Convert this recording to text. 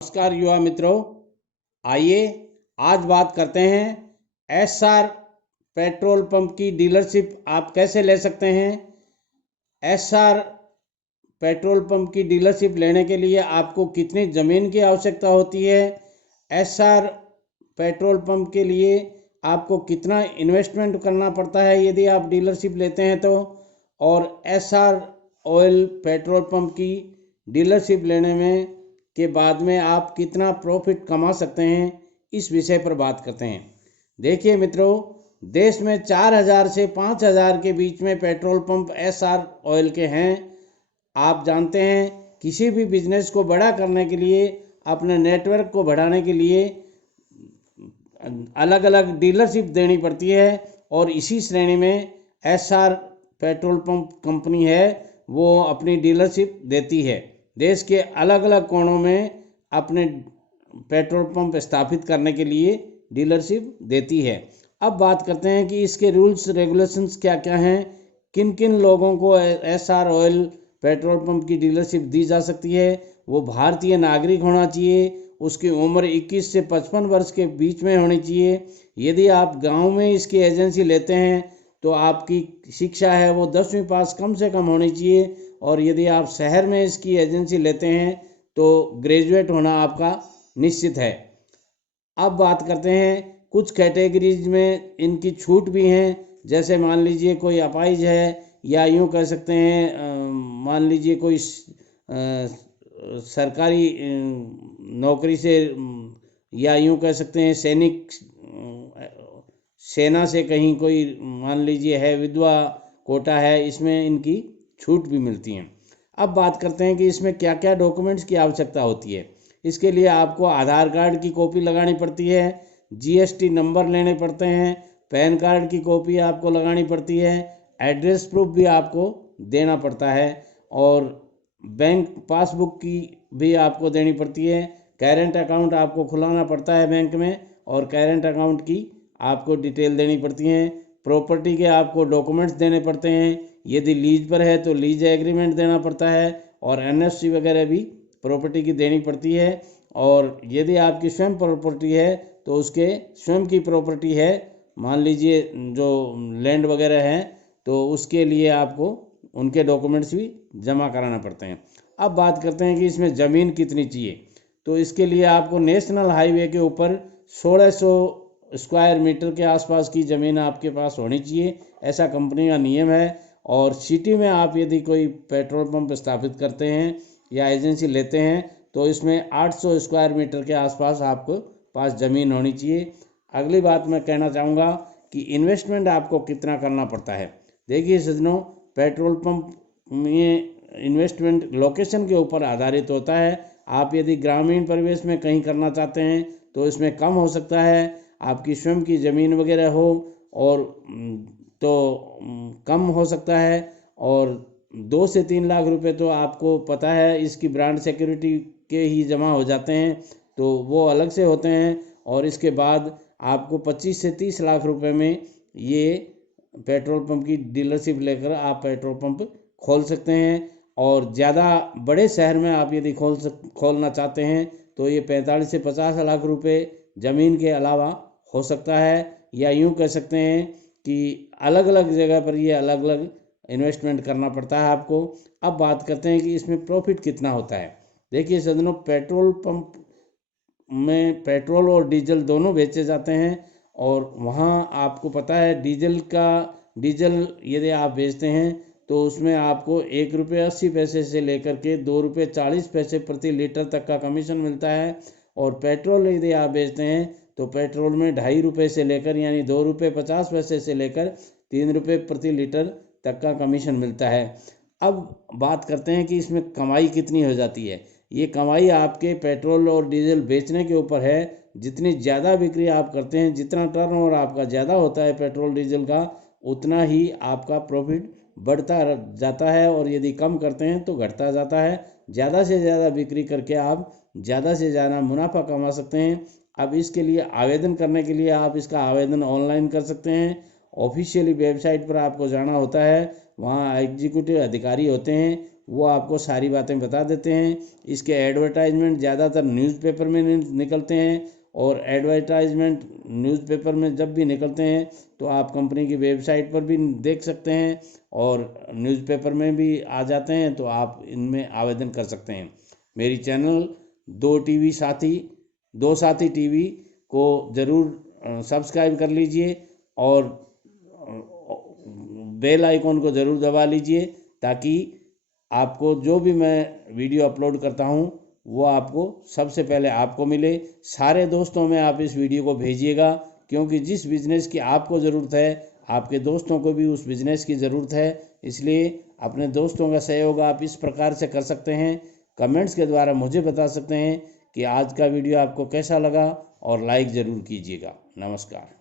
नमस्कार युवा मित्रों, आइए आज बात करते हैं एसआर पेट्रोल पंप की डीलरशिप आप कैसे ले सकते हैं। एसआर पेट्रोल पंप की डीलरशिप लेने के लिए आपको कितनी ज़मीन की आवश्यकता होती है। एसआर पेट्रोल पंप के लिए आपको कितना इन्वेस्टमेंट करना पड़ता है यदि आप डीलरशिप लेते हैं तो, और एसआर ऑयल पेट्रोल पंप की डीलरशिप लेने में के बाद में आप कितना प्रॉफिट कमा सकते हैं, इस विषय पर बात करते हैं। देखिए मित्रों, देश में 4000 से 5000 के बीच में पेट्रोल पंप एसआर ऑयल के हैं। आप जानते हैं किसी भी बिजनेस को बड़ा करने के लिए, अपने नेटवर्क को बढ़ाने के लिए अलग अलग डीलरशिप देनी पड़ती है, और इसी श्रेणी में एसआर पेट्रोल पंप कंपनी है वो अपनी डीलरशिप देती है। देश के अलग अलग कोनों में अपने पेट्रोल पंप स्थापित करने के लिए डीलरशिप देती है। अब बात करते हैं कि इसके रूल्स रेगुलेशंस क्या क्या हैं, किन किन लोगों को एसआर ऑयल पेट्रोल पंप की डीलरशिप दी जा सकती है। वो भारतीय नागरिक होना चाहिए, उसकी उम्र 21 से 55 वर्ष के बीच में होनी चाहिए। यदि आप गांव में इसकी एजेंसी लेते हैं तो आपकी शिक्षा है वो 10वीं पास कम से कम होनी चाहिए, और यदि आप शहर में इसकी एजेंसी लेते हैं तो ग्रेजुएट होना आपका निश्चित है। अब बात करते हैं कुछ कैटेगरीज में इनकी छूट भी हैं, जैसे मान लीजिए कोई अपाहिज है, या यूँ कह सकते हैं मान लीजिए कोई सरकारी नौकरी से, या यूँ कह सकते हैं सैनिक सेना से कहीं कोई मान लीजिए है, विधवा कोटा है, इसमें इनकी छूट भी मिलती हैं। अब बात करते हैं कि इसमें क्या क्या डॉक्यूमेंट्स की आवश्यकता होती है। इसके लिए आपको आधार कार्ड की कॉपी लगानी पड़ती है, जीएसटी नंबर लेने पड़ते हैं, पैन कार्ड की कॉपी आपको लगानी पड़ती है, एड्रेस प्रूफ भी आपको देना पड़ता है, और बैंक पासबुक की भी आपको देनी पड़ती है। करेंट अकाउंट आपको खुलाना पड़ता है बैंक में, और करेंट अकाउंट की आपको डिटेल देनी पड़ती हैं। प्रॉपर्टी के आपको डॉक्यूमेंट्स देने पड़ते हैं, यदि लीज पर है तो लीज एग्रीमेंट देना पड़ता है, और एनएफसी वगैरह भी प्रॉपर्टी की देनी पड़ती है। और यदि आपकी स्वयं प्रॉपर्टी है तो उसके स्वयं की प्रॉपर्टी है, मान लीजिए जो लैंड वगैरह है, तो उसके लिए आपको उनके डॉक्यूमेंट्स भी जमा कराना पड़ते हैं। अब बात करते हैं कि इसमें ज़मीन कितनी चाहिए। तो इसके लिए आपको नेशनल हाईवे के ऊपर 1600 स्क्वायर मीटर के आसपास की ज़मीन आपके पास होनी चाहिए, ऐसा कंपनी का नियम है। और सिटी में आप यदि कोई पेट्रोल पंप स्थापित करते हैं या एजेंसी लेते हैं तो इसमें 800 स्क्वायर मीटर के आसपास आपको पास ज़मीन होनी चाहिए। अगली बात मैं कहना चाहूँगा कि इन्वेस्टमेंट आपको कितना करना पड़ता है। देखिए सज्जनों, पेट्रोल पंप में इन्वेस्टमेंट लोकेशन के ऊपर आधारित होता है। आप यदि ग्रामीण परिवेश में कहीं करना चाहते हैं तो इसमें कम हो सकता है, आपकी स्वयं की ज़मीन वगैरह हो और तो कम हो सकता है। और 2 से 3 लाख रुपए तो आपको पता है इसकी ब्रांड सिक्योरिटी के ही जमा हो जाते हैं, तो वो अलग से होते हैं। और इसके बाद आपको 25 से 30 लाख रुपए में ये पेट्रोल पंप की डीलरशिप लेकर आप पेट्रोल पंप खोल सकते हैं। और ज़्यादा बड़े शहर में आप यदि खोलना चाहते हैं तो ये 45 से 50 लाख रुपए ज़मीन के अलावा हो सकता है, या यूँ कह सकते हैं कि अलग अलग जगह पर ये अलग अलग इन्वेस्टमेंट करना पड़ता है आपको। अब बात करते हैं कि इसमें प्रॉफिट कितना होता है। देखिए सज्जनों, पेट्रोल पंप में पेट्रोल और डीजल दोनों बेचे जाते हैं, और वहाँ आपको पता है डीजल यदि आप बेचते हैं तो उसमें आपको 1 रुपये 80 पैसे से लेकर के 2 रुपये 40 पैसे प्रति लीटर तक का कमीशन मिलता है। और पेट्रोल यदि आप बेचते हैं तो पेट्रोल में 2.5 रुपये से लेकर, यानी 2 रुपये 50 पैसे से लेकर 3 रुपये प्रति लीटर तक का कमीशन मिलता है। अब बात करते हैं कि इसमें कमाई कितनी हो जाती है। ये कमाई आपके पेट्रोल और डीजल बेचने के ऊपर है। जितनी ज़्यादा बिक्री आप करते हैं, जितना टर्नओवर आपका ज़्यादा होता है पेट्रोल डीजल का, उतना ही आपका प्रॉफिट बढ़ता जाता है, और यदि कम करते हैं तो घटता जाता है। ज़्यादा से ज़्यादा बिक्री करके आप ज़्यादा से ज़्यादा मुनाफा कमा सकते हैं। अब इसके लिए आवेदन करने के लिए आप इसका आवेदन ऑनलाइन कर सकते हैं। ऑफिशियली वेबसाइट पर आपको जाना होता है, वहाँ एग्जीक्यूटिव अधिकारी होते हैं, वो आपको सारी बातें बता देते हैं। इसके एडवर्टाइजमेंट ज़्यादातर न्यूज़पेपर में निकलते हैं, और एडवर्टाइजमेंट न्यूज़पेपर में जब भी निकलते हैं तो आप कंपनी की वेबसाइट पर भी देख सकते हैं, और न्यूज़पेपर में भी आ जाते हैं, तो आप इनमें आवेदन कर सकते हैं। मेरी चैनल दो साथी टीवी को ज़रूर सब्सक्राइब कर लीजिए, और बेल आइकॉन को ज़रूर दबा लीजिए, ताकि आपको जो भी मैं वीडियो अपलोड करता हूँ वो आपको सबसे पहले आपको मिले। सारे दोस्तों में आप इस वीडियो को भेजिएगा, क्योंकि जिस बिज़नेस की आपको ज़रूरत है आपके दोस्तों को भी उस बिज़नेस की ज़रूरत है। इसलिए अपने दोस्तों का सहयोग आप इस प्रकार से कर सकते हैं। कमेंट्स के द्वारा मुझे बता सकते हैं कि आज का वीडियो आपको कैसा लगा, और लाइक ज़रूर कीजिएगा। नमस्कार।